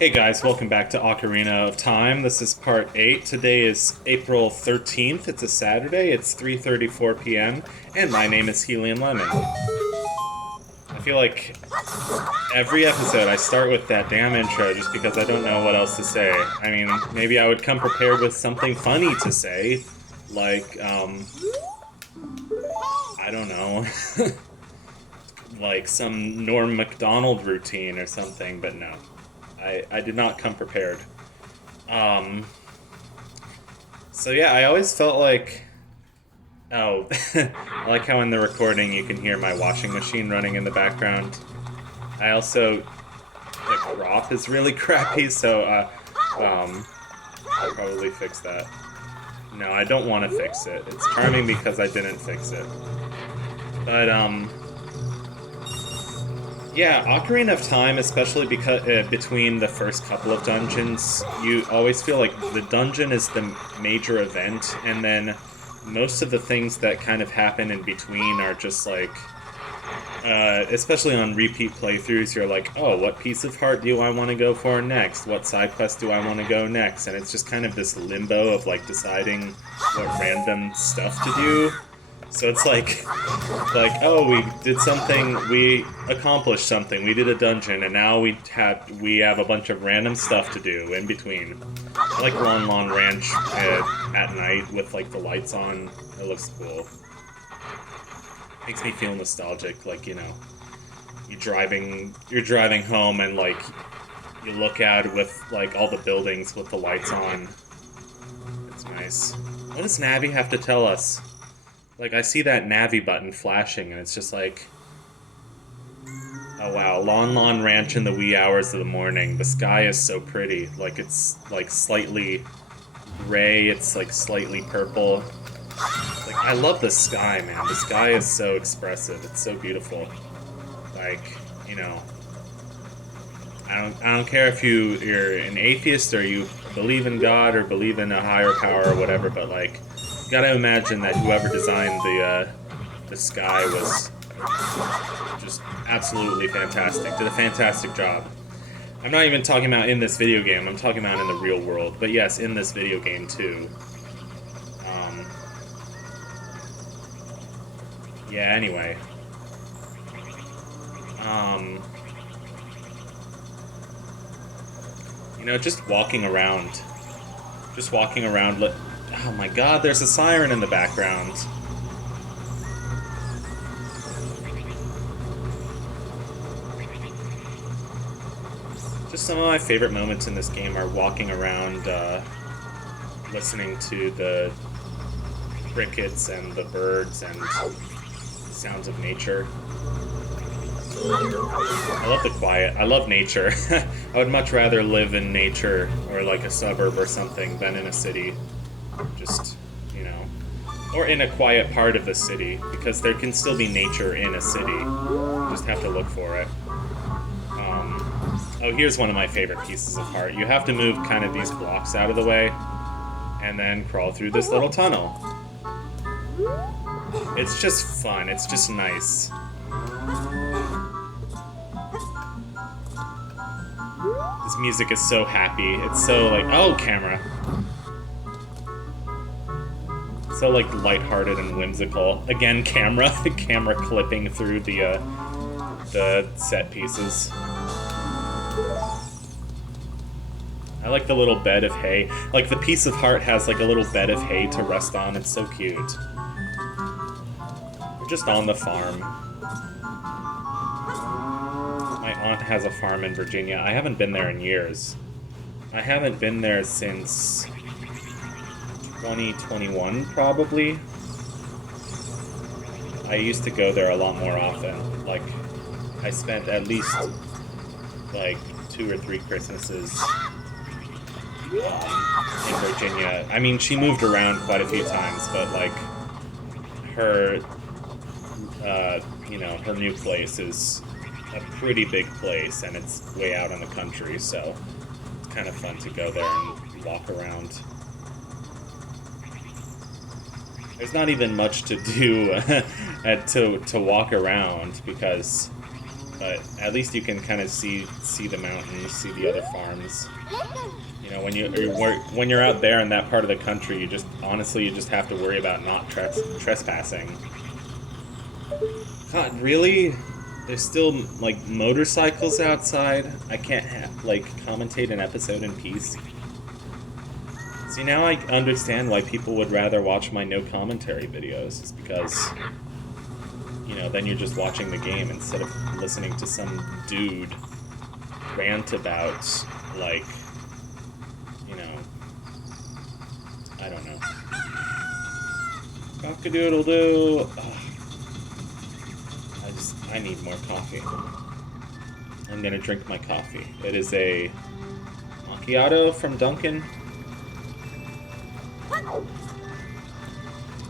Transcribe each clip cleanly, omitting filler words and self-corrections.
Hey guys, welcome back to Ocarina of Time. This is part 8. Today is April 13th. It's a Saturday. It's 3:34 p.m. and my name is Helium Lemon. I feel like every episode I start with that damn intro just because I don't know what else to say. I mean, maybe I would come prepared with something funny to say, like I don't know, like some Norm Macdonald routine or something, but no. I did not come prepared. Um, so yeah, I always felt like, oh, I like how in the recording you can hear my washing machine running in the background. I also, the crop is really crappy, so I'll probably fix that. No, I don't want to fix it. It's charming because I didn't fix it. But yeah, Ocarina of Time, especially because between the first couple of dungeons, you always feel like the dungeon is the major event, and then most of the things that kind of happen in between are just like, especially on repeat playthroughs, you're like, oh, what piece of heart do I want to go for next? What side quest do I want to go next? And it's just kind of this limbo of like deciding what random stuff to do. So it's like, oh, we did something, we accomplished something, we did a dungeon, and now we have a bunch of random stuff to do in between. I like Lon Lon Ranch at night with like the lights on. It looks cool. Makes me feel nostalgic, like, you're driving home and like you look out with like all the buildings with the lights on. It's nice. What does Navi have to tell us? Like, I see that Navi button flashing, and it's just like, oh wow, Lon Lon Ranch in the wee hours of the morning. The sky is so pretty. Like, it's like slightly gray, it's like slightly purple. Like, I love the sky, man. The sky is so expressive. It's so beautiful. Like, you know, I don't care if you're an atheist or you believe in God or believe in a higher power or whatever, but like, you gotta imagine that whoever designed the sky was just absolutely fantastic. Did a fantastic job. I'm not even talking about in this video game. I'm talking about in the real world. But yes, in this video game too. Um, yeah. Anyway. Um, just walking around. Just walking around. Oh my God! There's a siren in the background. Just some of my favorite moments in this game are walking around, listening to the crickets and the birds and sounds of nature. I love the quiet. I love nature. I would much rather live in nature or like a suburb or something than in a city. Just, you know, or in a quiet part of the city, because there can still be nature in a city. You just have to look for it. Oh, here's one of my favorite pieces of art. You have to move kind of these blocks out of the way and then crawl through this little tunnel. It's just fun. It's just nice. This music is so happy. It's so like, oh, camera. So like lighthearted and whimsical. Again, camera, camera clipping through the set pieces. I like the little bed of hay. Like, the piece of heart has like a little bed of hay to rest on. It's so cute. We're just on the farm. My aunt has a farm in Virginia. I haven't been there in years. I haven't been there since 2021, probably. I used to go there a lot more often. Like, I spent at least like 2 or 3 Christmases in Virginia. I mean, she moved around quite a few times, but like her, her new place is a pretty big place, and it's way out in the country, so it's kind of fun to go there and walk around. There's not even much to do to walk around because but at least you can kind of see the mountains, see the other farms. You know, when you're out there in that part of the country, you just have to worry about not trespassing. God, really? There's still like motorcycles outside. I can't commentate an episode in peace. See, now I understand why people would rather watch my no commentary videos. It's because, you know, then you're just watching the game instead of listening to some dude rant about, like, you know, I don't know. Cock-a-doodle-doo. I need more coffee. I'm gonna drink my coffee. It is a macchiato from Dunkin'.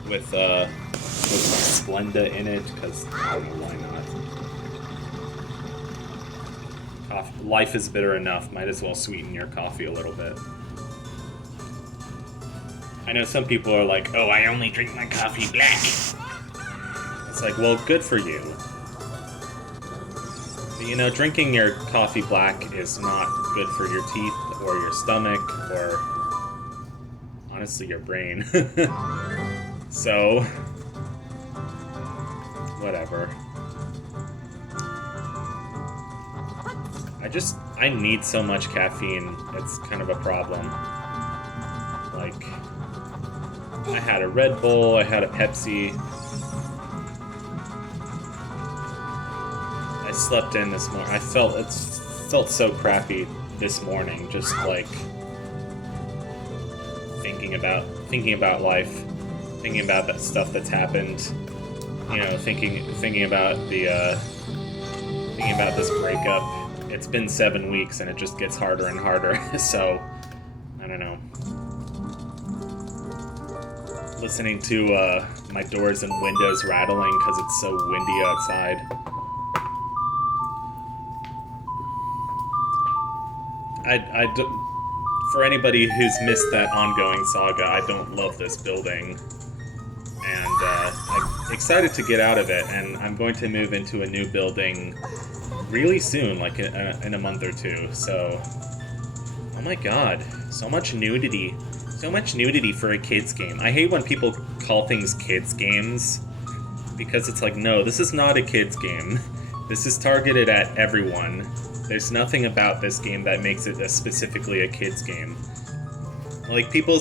With Splenda in it, because I don't know why not. Life is bitter enough, might as well sweeten your coffee a little bit. I know some people are like, oh, I only drink my coffee black. It's like, well, good for you. But, you know, drinking your coffee black is not good for your teeth or your stomach or honestly your brain. So, whatever. I need so much caffeine, it's kind of a problem. Like, I had a Red Bull, I had a Pepsi. I slept in this morning. It felt so crappy this morning, just like thinking about life, thinking about that stuff that's happened, you know, thinking about this breakup. It's been 7 weeks and it just gets harder and harder. So, I don't know. Listening to my doors and windows rattling because it's so windy outside. For anybody who's missed that ongoing saga, I don't love this building. And I'm excited to get out of it, and I'm going to move into a new building really soon, like in a month or two. So, oh my god, so much nudity. So much nudity for a kids game. I hate when people call things kids games, because it's like, no, this is not a kids game. This is targeted at everyone. There's nothing about this game that makes it specifically a kids game. Like, people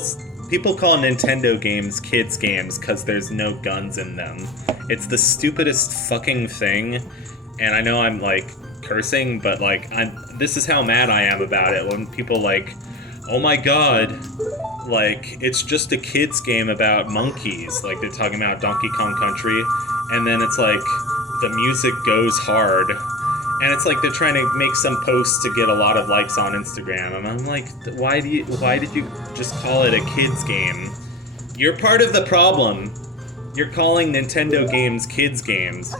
call Nintendo games kids games because there's no guns in them. It's the stupidest fucking thing, and I know I'm, like, cursing, but, like, this is how mad I am about it, when people, like, oh my god, like, it's just a kids game about monkeys. Like, they're talking about Donkey Kong Country, and then it's like, the music goes hard. And it's like they're trying to make some posts to get a lot of likes on Instagram. And I'm like, why did you just call it a kids game? You're part of the problem. You're calling Nintendo games kids games.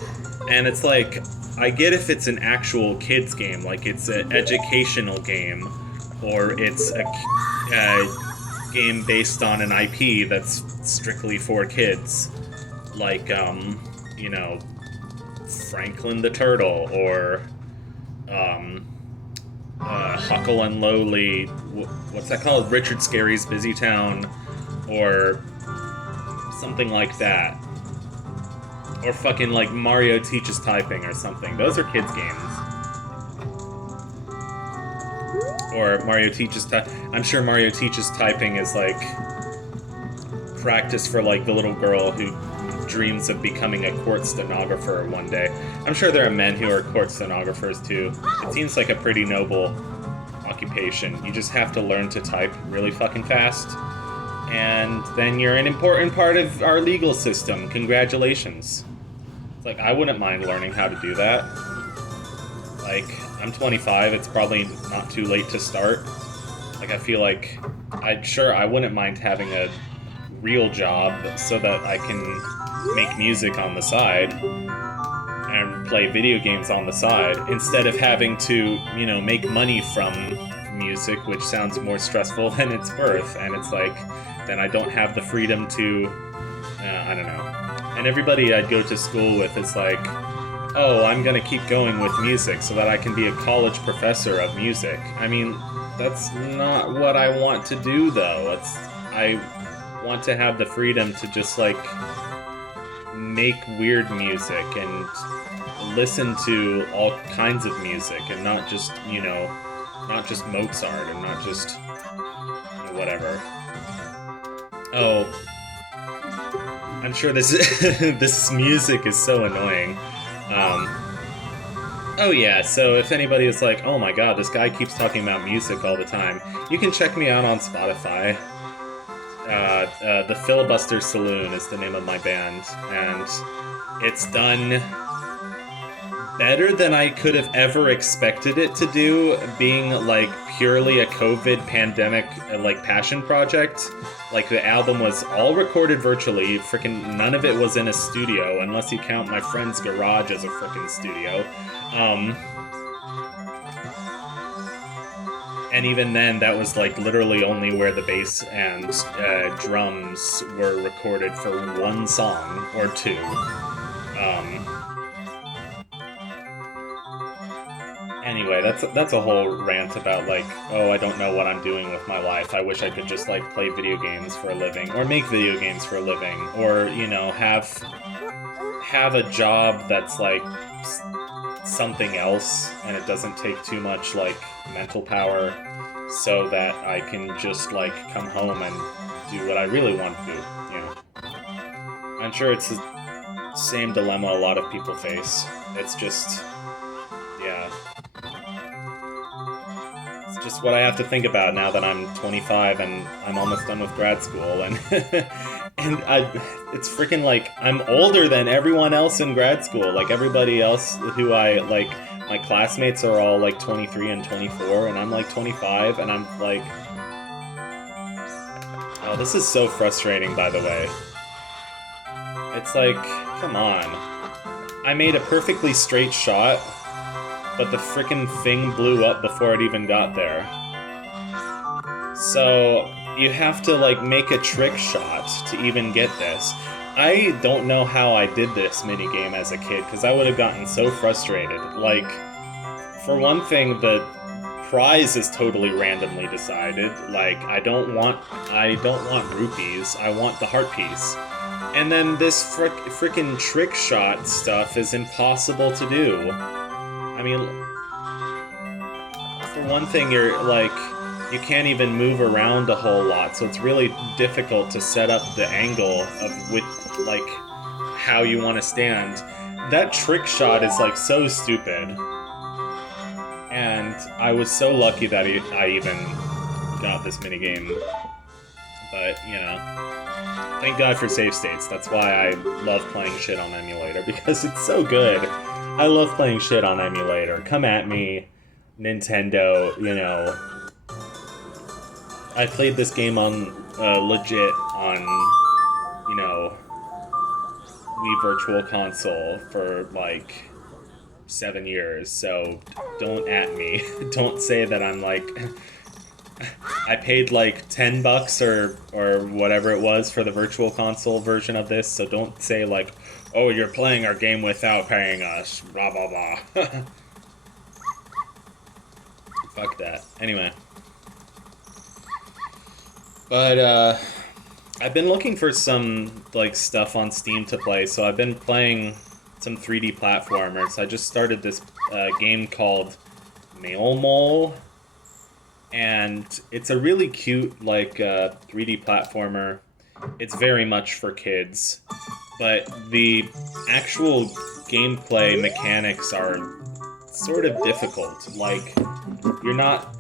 And it's like, I get if it's an actual kids game, like it's an educational game, or it's a game based on an IP that's strictly for kids. Like, you know, Franklin the Turtle, or Huckle and Lowly, what's that called? Richard Scarry's Busy Town, or something like that. Or fucking like Mario Teaches Typing or something. Those are kids games. Or Mario Teaches I'm sure Mario Teaches Typing is like practice for like the little girl who dreams of becoming a court stenographer one day. I'm sure there are men who are court stenographers too. It seems like a pretty noble occupation. You just have to learn to type really fucking fast, and then you're an important part of our legal system. Congratulations. It's like, I wouldn't mind learning how to do that. Like, I'm 25, it's probably not too late to start. Like, I feel like I wouldn't mind having a real job so that I can make music on the side and play video games on the side, instead of having to, you know, make money from music, which sounds more stressful than it's worth. And it's like, then I don't have the freedom to, I don't know. And everybody I'd go to school with is like, oh, I'm gonna keep going with music so that I can be a college professor of music. I mean, that's not what I want to do, though. I want to have the freedom to just, like, make weird music and listen to all kinds of music and not just, not just Mozart and not just whatever. Oh, I'm sure this this music is so annoying. Oh yeah, so if anybody is like, oh my god, this guy keeps talking about music all the time, you can check me out on Spotify. The Filibuster Saloon is the name of my band, and it's done better than I could have ever expected it to do, being like purely a COVID pandemic like passion project. Like the album was all recorded virtually, freaking none of it was in a studio, unless you count my friend's garage as a freaking studio. And even then, that was like literally only where the bass and drums were recorded for one song or two. Anyway, that's a whole rant about like, oh, I don't know what I'm doing with my life. I wish I could just like play video games for a living, or make video games for a living, or have a job that's like something else, and it doesn't take too much like mental power, so that I can just like come home and do what I really want to do. I'm sure it's the same dilemma a lot of people face. It's just, yeah. Just what I have to think about now that I'm 25 and I'm almost done with grad school, and it's freaking like I'm older than everyone else in grad school. Like everybody else who I like, my classmates are all like 23 and 24, and I'm like 25, and I'm like, oh, this is so frustrating. By the way, it's like, come on, I made a perfectly straight shot, but the frickin' thing blew up before it even got there. So you have to like make a trick shot to even get this. I don't know how I did this minigame as a kid, because I would have gotten so frustrated. Like, for one thing, the prize is totally randomly decided. Like, I don't want rupees, I want the heart piece. And then this frickin' trick shot stuff is impossible to do. I mean, for one thing, you can't even move around a whole lot, so it's really difficult to set up the angle of like how you want to stand. That trick shot is like so stupid, and I was so lucky that I even got this minigame. But thank God for save states. That's why I love playing shit on emulator, because it's so good. I love playing shit on emulator. Come at me, Nintendo, I played this game on, legit on, Wii Virtual Console for, like, 7 years, so don't at me. Don't say that I'm, like... I paid, like, $10 or whatever it was for the Virtual Console version of this, so don't say, like, oh, you're playing our game without paying us, blah, blah, blah. Fuck that. Anyway. But, I've been looking for some, like, stuff on Steam to play, so I've been playing some 3D platformers. I just started this game called Mail Mole, and it's a really cute, like, 3D platformer. It's very much for kids, but the actual gameplay mechanics are sort of difficult. Like, you're not...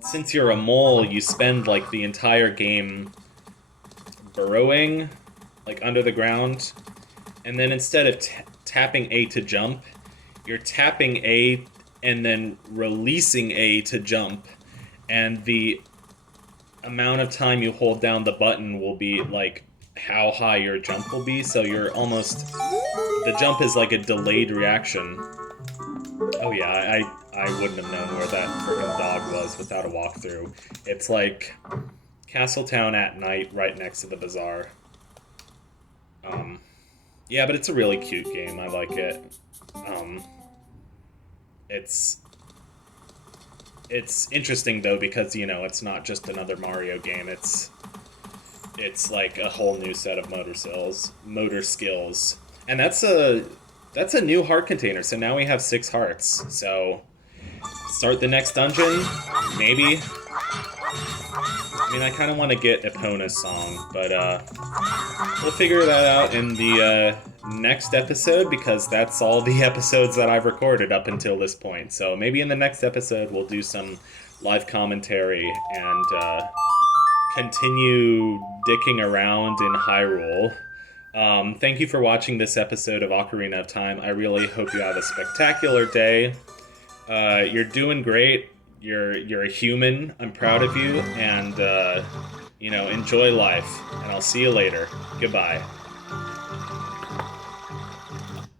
Since you're a mole, you spend, like, the entire game burrowing, like, under the ground, and then instead of tapping A to jump, you're tapping A and then releasing A to jump, and the amount of time you hold down the button will be, like, how high your jump will be, so you're almost... The jump is like a delayed reaction. Oh yeah, I wouldn't have known where that freaking dog was without a walkthrough. It's like Castletown at night, right next to the bazaar. Yeah, but it's a really cute game. I like it. Um, it's it's interesting though because it's not just another Mario game. It's like a whole new set of motor skills, and that's a new heart container. So now we have 6 hearts. So start the next dungeon, maybe. I mean, I kind of want to get Epona's song, but we'll figure that out in the next episode because that's all the episodes that I've recorded up until this point. So maybe in the next episode we'll do some live commentary and continue dicking around in Hyrule. Thank you for watching this episode of Ocarina of Time. I really hope you have a spectacular day. You're doing great. You're a human. I'm proud of you, and enjoy life. And I'll see you later. Goodbye.